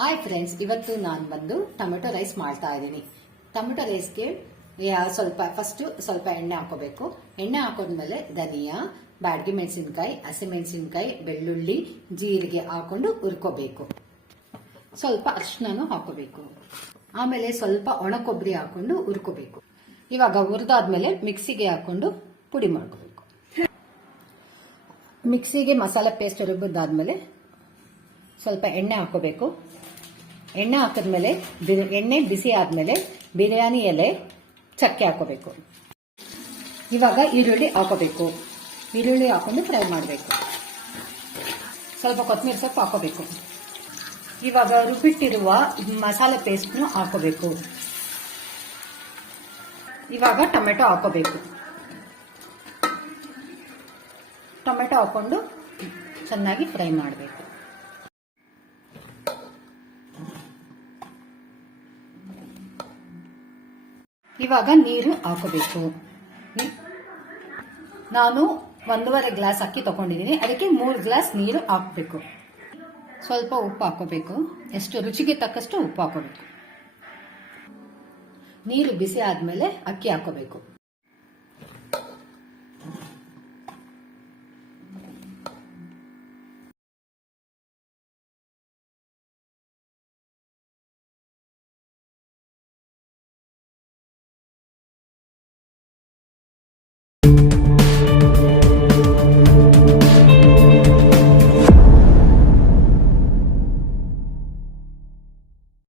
Hi friends, ಇವತ್ತು ನಾನು ಬಂದು ಟೊಮೆಟೊ ರೈಸ್ ಮಾಡ್ತಾ ಇದ್ದೀನಿ. ಟೊಮೆಟೊ ರೈಸ್ಗೆ ಸ್ವಲ್ಪ ಎಣ್ಣೆ ಹಾಕೋಬೇಕು. ಎಣ್ಣೆ ಹಾಕೋದ್ಮೇಲೆ ಧನಿಯಾ, ಬ್ಯಾಡಗಿ ಮೆಣಸಿನಕಾಯಿ, ಹಸಿಮೆಣಸಿನಕಾಯಿ, ಬೆಳ್ಳುಳ್ಳಿ, ಜೀರಿಗೆ ಹಾಕೊಂಡು ಹುರ್ಕೋಬೇಕು. ಸ್ವಲ್ಪ ಅರಿಶಿನೂ ಹಾಕೋಬೇಕು. ಆಮೇಲೆ ಸ್ವಲ್ಪ ಒಣ ಕೊಬ್ಬರಿ ಹಾಕೊಂಡು ಹುರ್ಕೋಬೇಕು. ಇವಾಗ ಹುರಿದಾದ್ಮೇಲೆ ಮಿಕ್ಸಿಗೆ ಹಾಕೊಂಡು ಪುಡಿ ಮಾಡ್ಕೋಬೇಕು. ಮಿಕ್ಸಿಗೆ ಮಸಾಲೆ ಪೇಸ್ಟ್ ರುಬ್ಬಿದಾದ್ಮೇಲೆ ಸ್ವಲ್ಪ ಎಣ್ಣೆ ಹಾಕೋಬೇಕು. ಎಣ್ಣೆ ಹಾಕಿದ್ಮೇಲೆ ಎಣ್ಣೆ ಬಿಸಿ ಆದ್ಮೇಲೆ ಬಿರಿಯಾನಿ ಎಲೆ, ಚಕ್ಕೆ ಹಾಕೋಬೇಕು. ಇವಾಗ ಈರುಳ್ಳಿ ಹಾಕೋಬೇಕು. ಈರುಳ್ಳಿ ಹಾಕೊಂಡು ಫ್ರೈ ಮಾಡಬೇಕು. ಸ್ವಲ್ಪ ಕೊತ್ತಂಬರಿ ಸೊಪ್ಪು ಹಾಕೋಬೇಕು. ಇವಾಗ ರುಬ್ಬಿಟ್ಟಿರುವ ಮಸಾಲೆ ಪೇಸ್ಟ್ನು ಹಾಕೋಬೇಕು. ಇವಾಗ ಟೊಮೆಟೊ ಹಾಕೋಬೇಕು. ಟೊಮೆಟೊ ಹಾಕೊಂಡು ಚೆನ್ನಾಗಿ ಫ್ರೈ ಮಾಡಬೇಕು. ಇವಾಗ ನೀರು ಹಾಕೋಬೇಕು. ನಾನು 1.5 ಗ್ಲಾಸ್ ಅಕ್ಕಿ ತಗೊಂಡಿದ್ದೀನಿ, ಅದಕ್ಕೆ 3 ಗ್ಲಾಸ್ ನೀರು ಹಾಕಬೇಕು. ಸ್ವಲ್ಪ ಉಪ್ಪು ಹಾಕೋಬೇಕು. ಎಷ್ಟು ರುಚಿಗೆ ತಕ್ಕಷ್ಟು ಉಪ್ಪು ಹಾಕೋಬೇಕು. ನೀರು ಬಿಸಿ ಆದ್ಮೇಲೆ ಅಕ್ಕಿ ಹಾಕೋಬೇಕು.